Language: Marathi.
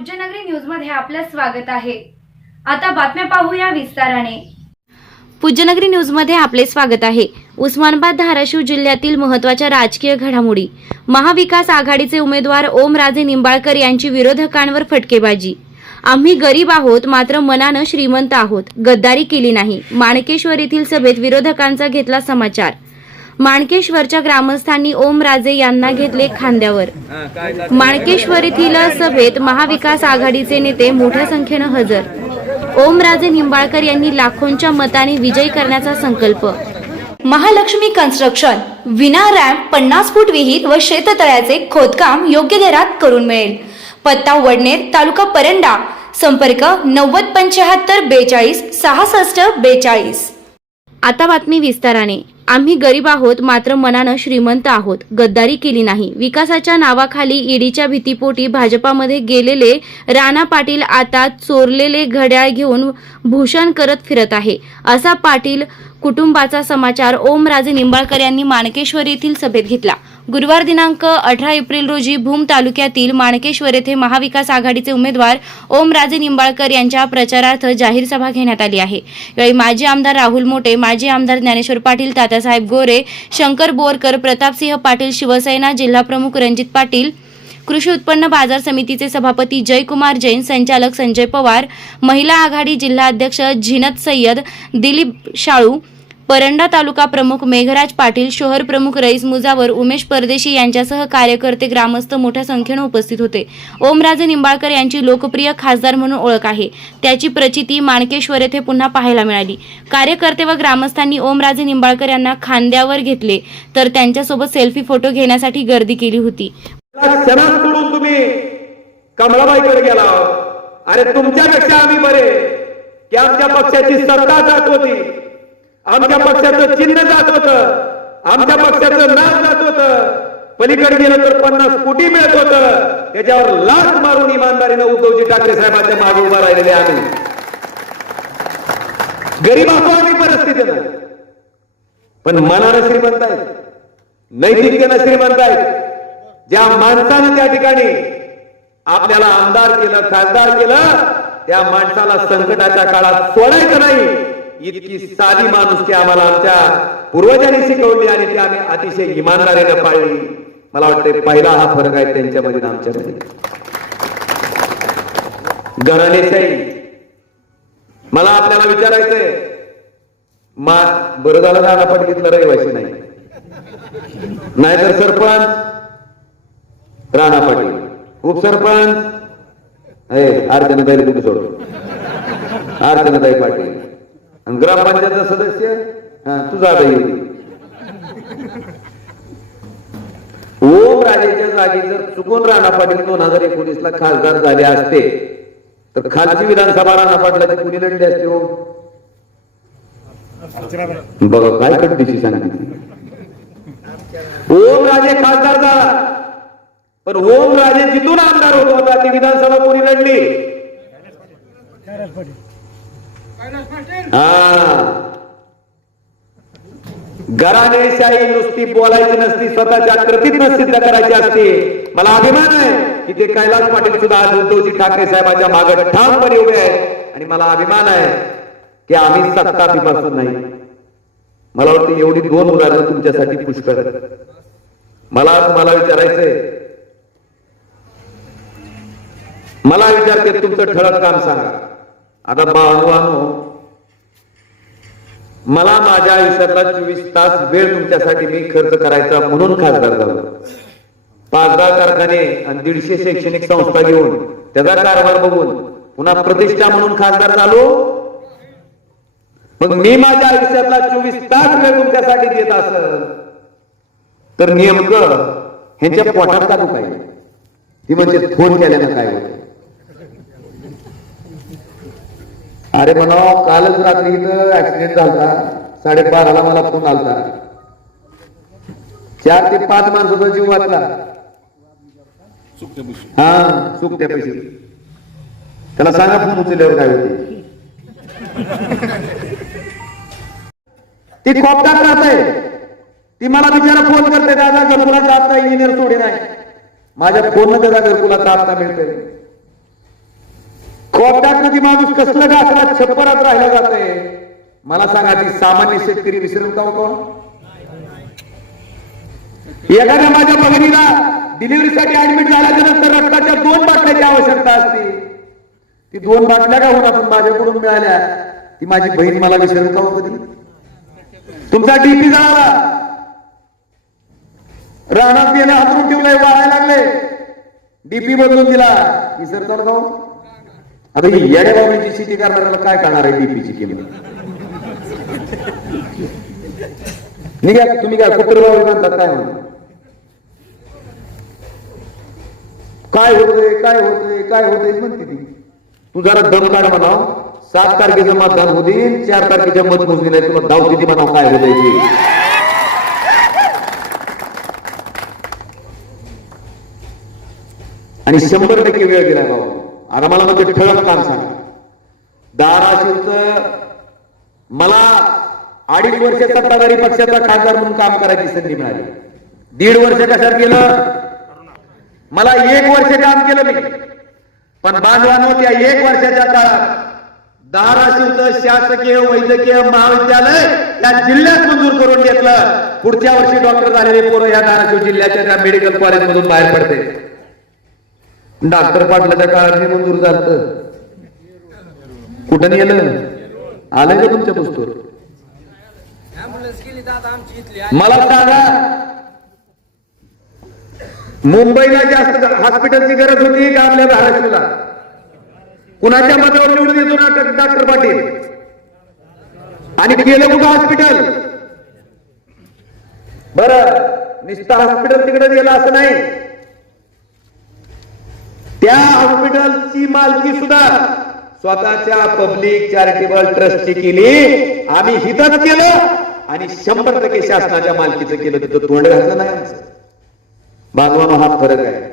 पूज्यनगरी न्यूजमध्ये आपलं स्वागत आहे. आता बातम्या पाहूया विस्ताराने. पूज्यनगरी न्यूजमध्ये आपले स्वागत आहे. उस्मानाबाद धाराशिव जिल्ह्यातील महत्त्वाच्या राजकीय घडामोडी. महाविकास आघाडीचे उमेदवार ओमराजे निंबाळकर यांची विरोधकांवर फटकेबाजी. आम्ही गरीब आहोत मात्र मनानं श्रीमंत आहोत. गद्दारी केली नाही. माणकेश्वर येथील सभेत विरोधकांचा घेतला समाचार. माणकेश्वरच्या ग्रामस्थांनी ओमराजे यांना घेतले खांद्यावर. माणकेश्वर येथील सभेत महाविकास आघाडीचे नेते मोठ्या संख्येनं हजर. ओमराजे निंबाळकर यांनी लाखोंच्या मताने विजयी करण्याचा संकल्प. महालक्ष्मी कन्स्ट्रक्शन विना रॅम्प पन्नास फूट विहीर व शेततळ्याचे खोदकाम योग्य दरात करून मिळेल. पत्ता वडनेर तालुका परंडा. संपर्क नव्वद पंच्याहत्तर बेचाळीस सहासष्ट बेचाळीस. आता बातमी विस्ताराने. आम्ही गरीब आहोत मात्र मनानं श्रीमंत आहोत. गद्दारी केली नाही. विकासाच्या नावाखाली ईडीच्या भीतीपोटी भाजपामध्ये गेलेले राणा पाटील आता चोरलेले घड्याळ घेऊन भूषण करत फिरत आहे. असा पाटील कुटुंबाचा समाचार ओमराजे निंबाळकर यांनी माणकेश्वर येथील सभेत घेतला. गुरुवार दिनांक अठरा एप्रिल रोजी भूम तालुक्यातील माणकेश्वर येथे महाविकास आघाडीचे उमेदवार ओमराजे निंबाळकर यांच्या प्रचारार्थ जाहीर सभा घेण्यात आली आहे. यावेळी माजी आमदार राहुल मोटे माजी आमदार ज्ञानेश्वर पाटील तात्यासाहेब गोरे शंकर बोरकर प्रतापसिंह पाटील शिवसेना जिल्हाप्रमुख रणजित पाटील कृषी उत्पन्न बाजार समितीचे सभापती जयकुमार जैन संचालक संजय पवार महिला आघाडी जिल्हा अध्यक्ष झिनत सय्यद दिलीप शाळू परंडा तालुका प्रमुख मेघराज पाटील शहर प्रमुख रईस मुजावर उमेश परदेशी यांच्यासह कार्यकर्ते ग्रामस्थ मोठ्या संख्येनं उपस्थित होते. ओमराजे निंबाळकर यांची लोकप्रिय खासदार म्हणून ओळख आहे. त्याची प्रचिती माणकेश्वर येथे पुन्हा पाहायला मिळाली. कार्यकर्ते व ग्रामस्थांनी ओमराजे निंबाळकर यांना खांद्यावर घेतले तर त्यांच्यासोबत सेल्फी फोटो घेण्यासाठी गर्दी केली होती. कमलाबाईकडे गेला अरे तुमच्यापेक्षा आम्ही बरे. की आमच्या पक्षाची सत्ता जात होती. आमच्या पक्षाचं चिन्ह जात होत. आमच्या पक्षाचं नाव जात होत. पलीकडे गेलं तर पन्नास कोटी मिळत होत. त्याच्यावर लाच मारून इमानदारीनं उद्धवजी ठाकरे साहेबांच्या मागे उभा राहिलेले आम्ही. गरीब असो आम्ही परिस्थितीनं. पण मनानं श्रीमंत आहेत. नैतिकतेनं श्रीमंत आहेत. ज्या माणसानं त्या ठिकाणी आपल्याला आमदार केलं खासदार केलं त्या माणसाला संकटाच्या काळात सोडायचं नाही. इतकी साधी माणुसकी आम्हाला आमच्या पूर्वजांनी शिकवली आणि ती आम्ही अतिशय इमानदारीने पाळली. मला वाटतं पहिला हा फरक आहे त्यांच्यामध्ये आमच्यामध्ये घराणेशाही मला आपल्याला विचारायचंय मा बरं झालं ना आपण घेतलं रहिवाशी नाही? नाहीतर सरपंच राणा पाटील. उपसरपंच हे अर्चनाताई कुठे सोड अर्चनाताई पाटील. आणि ग्रामपंचायत सदस्य? हा तुझा आता ओम राजेच्या जागी जर चुकून राणा पाटील दोन हजार एकोणीस ला खासदार झाले असते तर खालची विधानसभा राणा पाटलाची कुणी लढली असते हो? बघा काय कटदिशी सांगितली ओम राजे खासदार झाला. पण ओम राजे जिथून आमदार होत होता ती विधानसभा कोणी लढली? हा. घराणेशाही नुसती बोलायची नसती स्वतःच्या कृतीतनं सिद्ध करायची असते. मला अभिमान आहे की ते कैलास पाटील सुद्धा आज उद्धवजी ठाकरे साहेबांच्या मागे ठामपणे उभे आहेत. आणि मला अभिमान आहे की आम्ही सत्ता पिपासून नाही. मला वाटतं एवढी दोन उदाहरणं तुमच्यासाठी पुष्कळ आहेत. मला तुम्हाला विचारायचंय. मला विचारते तुमचं ठळक काम सांगा. आता बाळवानो मला माझ्या आयुष्यातला चोवीस तास वेळ तुमच्यासाठी मी खर्च करायचा म्हणून खासदार झालो. पाच दहा कारखाने आणि दीडशे शैक्षणिक संस्था घेऊन त्याचा कारभार बघून पुन्हा प्रतिष्ठा म्हणून खासदार झालो. मग मी माझ्या आयुष्यातला चोवीस तास वेळ तुमच्यासाठी देत असल तर नेमकं ह्यांच्या पोटात का दुखाय ती म्हणजे फोन केल्यानं काय होतं? अरे म्हणाव कालच रात्री इथं ऍक्सिडेंट झाला साडेबाराला मला फोन आलता. चार ते पाच माणसाचा जीव वाचला. हा चुकत्या पैसे त्याला सांगा फोन उचलल्यावर काय होते. ती खोपटात राहते ती मला बिचारा फोन करते दादा घरकुलाचा हप्ता इंजिनियर सोडे नाही. माझ्या फोन त्याचा घरकुलाचा हप्ता मिळतोय. ती माणूस कसलं घासला छप्परात राहिला जाते मला सांगा ती सामान्य शेतकरी विसरून का हो कोण? एखाद्या माझ्या बहिणीला डिलिव्हरीसाठी ऍडमिट झाल्याच्यानंतर रक्ताच्या दोन बाटल्याची आवश्यकता असते. ती दोन बाटल्या का होणार पण माझ्याकडून मिळाल्या? ती माझी बहीण मला विसरून का हो कधी? तुमचा डीपी झाला. रानात गेले हातरून ठेवलंय वाळायला लागले डीपी बदलून दिला. विसरतो का हो? आता ही येडेबाबीची शेती करणाऱ्याला काय करणार आहे डीपीची किंमत? निघा तुम्ही काय कुत्रबाबी म्हणतात काय म्हणतात काय होतंय काय होतंय काय होतंय म्हणते ती. तू जरा दम काढ म्हणाव. सात तारखेचं मतदान होतील चार तारखेच्या मत मोजणी तुला धाव किती म्हणाव काय होतंय ते. आणि शंभर टक्के वेळ गेला भाऊ आता मला म्हणजे ठळक काम सांगा. धाराशिवच मला अडीच वर्ष सत्ताधारी पक्षाचा खासदार म्हणून काम करायची संधी मिळाली. दीड वर्ष कशात गेलं मला एक वर्ष काम केलं मी. पण बांधवांनो त्या एक वर्षाच्या काळात धाराशिवचं शासकीय वैद्यकीय महाविद्यालय या जिल्ह्यात मंजूर करून घेतलं. पुढच्या वर्षी डॉक्टर झालेले पोरं या धाराशिव जिल्ह्याच्या त्या मेडिकल कॉलेजमधून बाहेर पडते. डॉक्टर पाटलाच्या काळात हे मंजूर झालं कुठं गेलं आलं का तुमच्या पुस्तक मला सांगा मुंबईला जास्त हॉस्पिटलची गरज होती का आपल्या धाराशिवला? कुणाच्या मतावर निवडून येतो ना डॉक्टर पाटील? आणि गेलं कुठं हॉस्पिटल बर निस्ता हॉस्पिटल तिकडे गेलं असं नाही. त्या हॉस्पिटलची मालकी सुद्धा स्वतःच्या पब्लिक चॅरिटेबल ट्रस्टची केली. आम्ही हितच केलं आणि शंभर टक्के शासनाच्या मालकीचं केलं. तिथं तोंड घातलं नाही आमचं. हा फरक आहे.